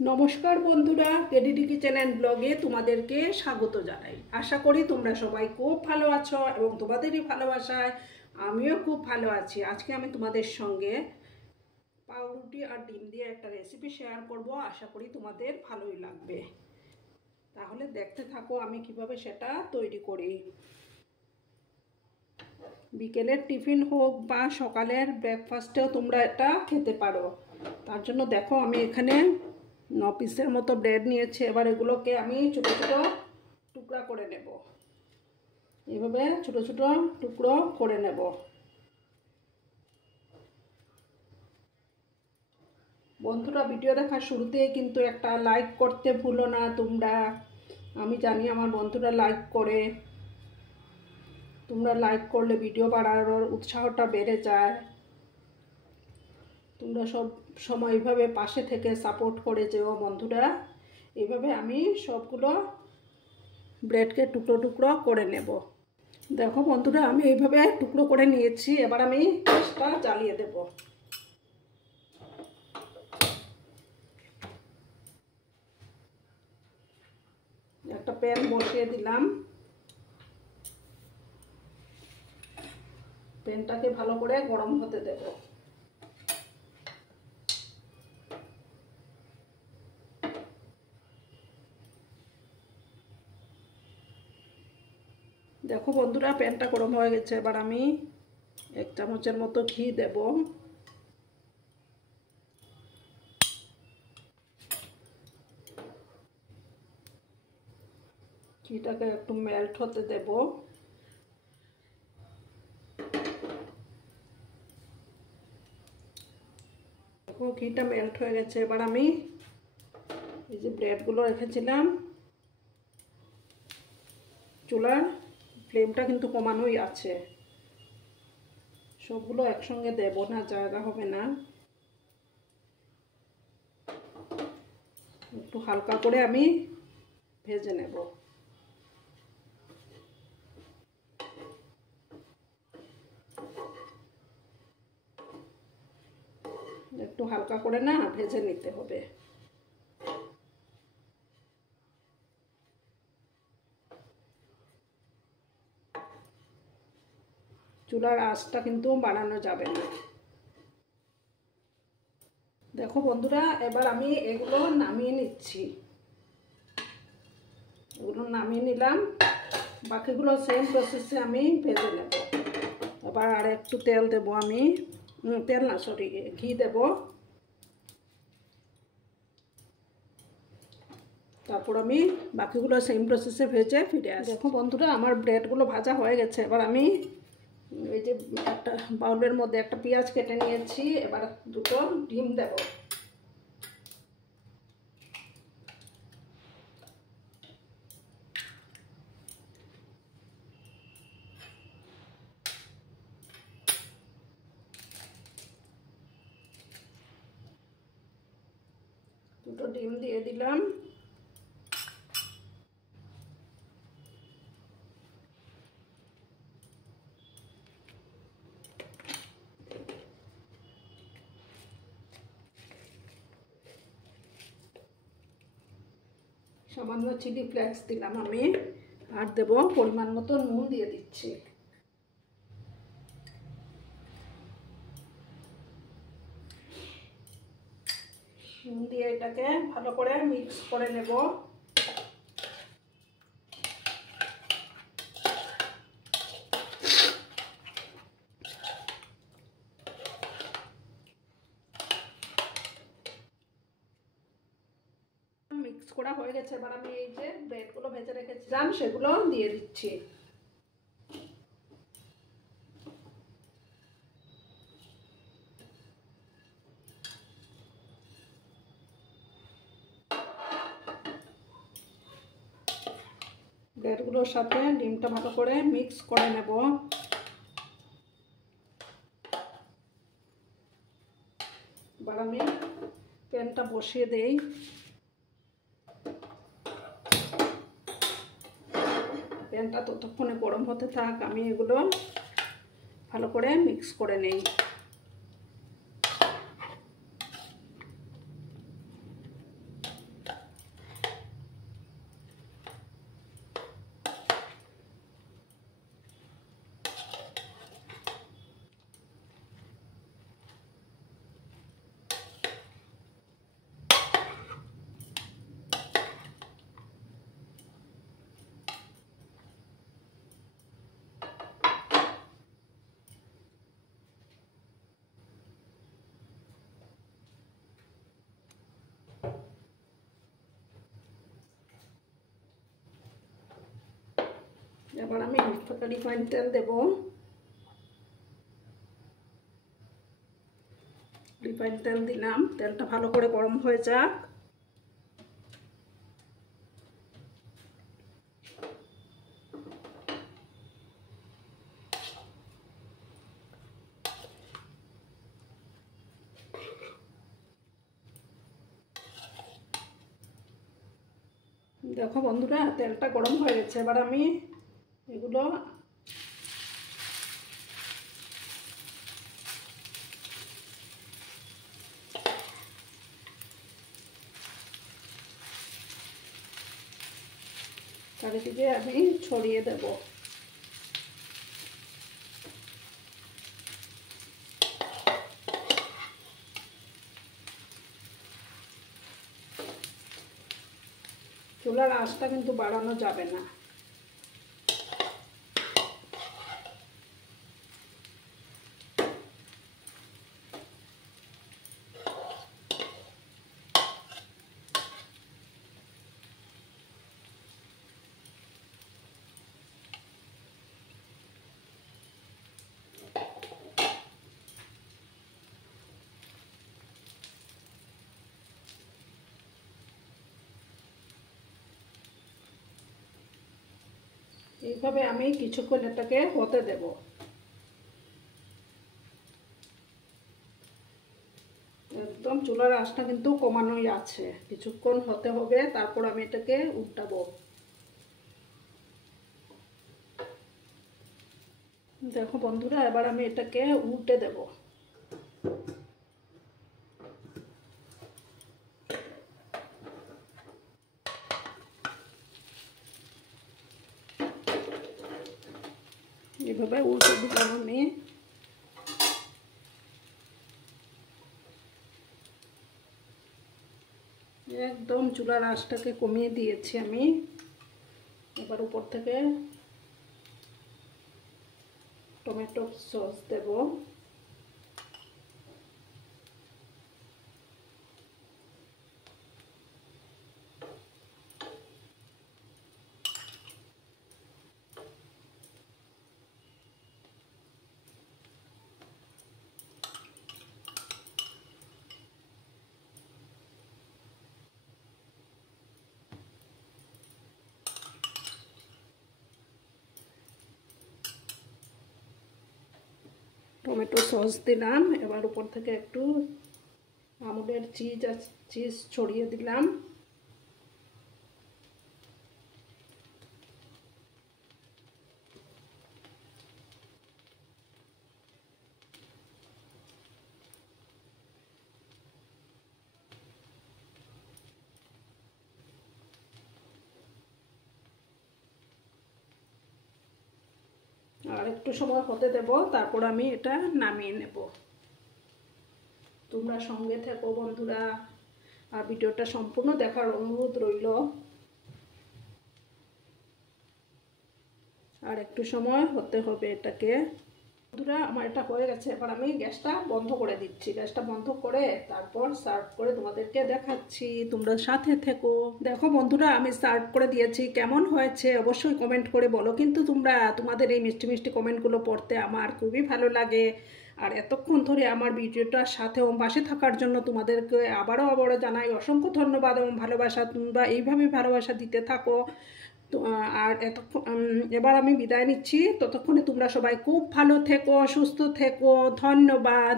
নমস্কার বন্ধুরা, KDD kitchen and ব্লগে তোমাদেরকে স্বাগত জানাই। আশা করি তোমরা সবাই খুব ভালো আছো এবং তোমাদেরই ভালোবাসায় আমিও খুব ভালো আছি। আজকে আমি তোমাদের সঙ্গে পাউরুটি আর ডিম দিয়ে একটা রেসিপি শেয়ার করব। আশা করি তোমাদের ভালোই লাগবে। তাহলে দেখতে থাকো আমি কিভাবে সেটা তৈরি করি। বিকেলের টিফিন হোক বা সকালের ব্রেকফাস্টেও তোমরা এটা খেতে পারো। তার জন্য দেখো আমি এখানে 9 পিসের মতো ব্রেড নিয়েছি। এবার এগুলোকে আমি ছোটো ছোটো টুকরা করে নেব। এইভাবে ছোটো ছোটো টুকরো করে নেব। বন্ধুরা, ভিডিও দেখার শুরুতে কিন্তু একটা লাইক করতে ভুলো না তোমরা। আমি জানি আমার বন্ধুরা লাইক করে। তোমরা লাইক করলে ভিডিও বানানোর উৎসাহটা বেড়ে যায়। তোমরা সব সময় এইভাবে পাশে থেকে সাপোর্ট করে যেও বন্ধুরা। এইভাবে আমি সবগুলো ব্রেডকে টুকরো টুকরো করে নেব। দেখো বন্ধুরা, আমি এইভাবে টুকরো করে নিয়েছি। এবার আমি গ্যাসটা জ্বালিয়ে দেব। একটা প্যান বসিয়ে দিলাম। প্যানটাকে ভালো করে গরম হতে দেব। দেখো বন্ধুরা, প্যানটা গরম হয়ে গেছে। এবার আমি 1 চামচের মতো ঘি দেব। ঘিটাকে একটু মেল্ট হতে দেব। দেখো ঘিটা মেল্ট হয়ে গেছে। এবার আমি এই যে ব্রেডগুলো রেখেছিলাম, চুলার ফ্লেমটা কিন্তু কমানোই আছে। সবগুলো একসঙ্গে দেব না, জায়গা হবে না। একটু হালকা করে আমি ভেজে নেব। একটু হালকা করে না ভেজে নিতে হবে। চুলার আঁচটা কিন্তু বাড়ানো যাবে না। দেখো বন্ধুরা, এবার আমি এগুলো নামিয়ে নিচ্ছি। এগুলো নামিয়ে নিলাম। বাকিগুলো সেম প্রসেসে আমি ভেজে নেব। এবার আর একটু তেল দেব আমি। তেল না, সরি, ঘি দেব। তারপর আমি বাকিগুলো সেম প্রসেসে ভেজে ফিরে আসি। দেখো বন্ধুরা, আমার ব্রেডগুলো ভাজা হয়ে গেছে। এবার আমি এই যে একটা বাউলের মধ্যে একটা পেঁয়াজ কেটে নিয়েছি। এবার 2টো ডিম দেব। দুটো ডিম দিয়ে দিলাম। সামান্য চিলি ফ্লেক্স দিলাম আমি। আর দেব পরিমাণ মতো নুন দিয়ে দিচ্ছি। নুন দিয়ে এটাকে ভালো করে মিক্স করে নেব। মিক্স করা হয়ে গেছে। এবার আমি এই যে ব্রেডগুলো ভেজে রেখেছিলাম সেগুলো দিয়ে দিচ্ছি। ব্রেডগুলোর সাথে ডিমটা ভালো করে মিক্স করে নেব। এবার আমি প্যানটা বসিয়ে দেই। প্যানটা ততক্ষণে গরম হতে থাক, আমি এগুলো ভালো করে মিক্স করে নেই। এবার আমি রিফাইন তেল দেব। রিফাইন তেল দিলাম, তেলটা ভালো করে গরম হয়ে যাক। দেখো বন্ধুরা, তেলটা গরম হয়ে গেছে। এবার আমি এগুলো চারিদিকে আমি ছড়িয়ে দেব। চুলার আঁচটা কিন্তু বাড়ানো যাবে না। এইভাবে আমি কিছুক্ষণ এটাকে হতে দেব। একদম চুলার আঁচটা কিন্তু কমানোই আছে, কিছুক্ষণ হতে হবে, তারপর আমি এটাকে উল্টাবো। দেখো বন্ধুরা, এবার আমি এটাকে উল্টে দেব। এইভাবে উল্টে দিলাম আমি। একদম চুলার আঁচটাকে কমিয়ে দিয়েছি আমি। এবার উপর থেকে টমেটো সস দেব। টমেটো সস দিলাম। এবার উপর থেকে একটু আমুলের চিজ ছড়িয়ে দিলাম। আর একটু সময় হতে দেব, তারপর আমি এটা নামিয়ে নেব। তোমরা সঙ্গে থেকো বন্ধুরা, আর ভিডিওটা সম্পূর্ণ দেখার অনুরোধ রইল। আর একটু সময় হতে হবে এটাকে। বন্ধুরা, আমার এটা হয়ে গেছে। এবার আমি গ্যাসটা বন্ধ করে দিচ্ছি। গ্যাসটা বন্ধ করে তারপর সার্ভ করে তোমাদেরকে দেখাচ্ছি, তোমরা সাথে থেকো। দেখো বন্ধুরা, আমি সার্ভ করে দিয়েছি। কেমন হয়েছে অবশ্যই কমেন্ট করে বলো, কিন্তু তোমরা তোমাদের এই মিষ্টি মিষ্টি কমেন্টগুলো পড়তে আমার খুবই ভালো লাগে। আর এতক্ষণ ধরে আমার ভিডিওটার সাথে পাশে থাকার জন্য তোমাদেরকে আবারও জানাই অসংখ্য ধন্যবাদ এবং ভালোবাসা। তোমরা এইভাবে ভালোবাসা দিতে থাকো। তো আর এবার আমি বিদায় নিচ্ছি। ততক্ষণে তোমরা সবাই খুব ভালো থেকো, সুস্থ থেকো। ধন্যবাদ।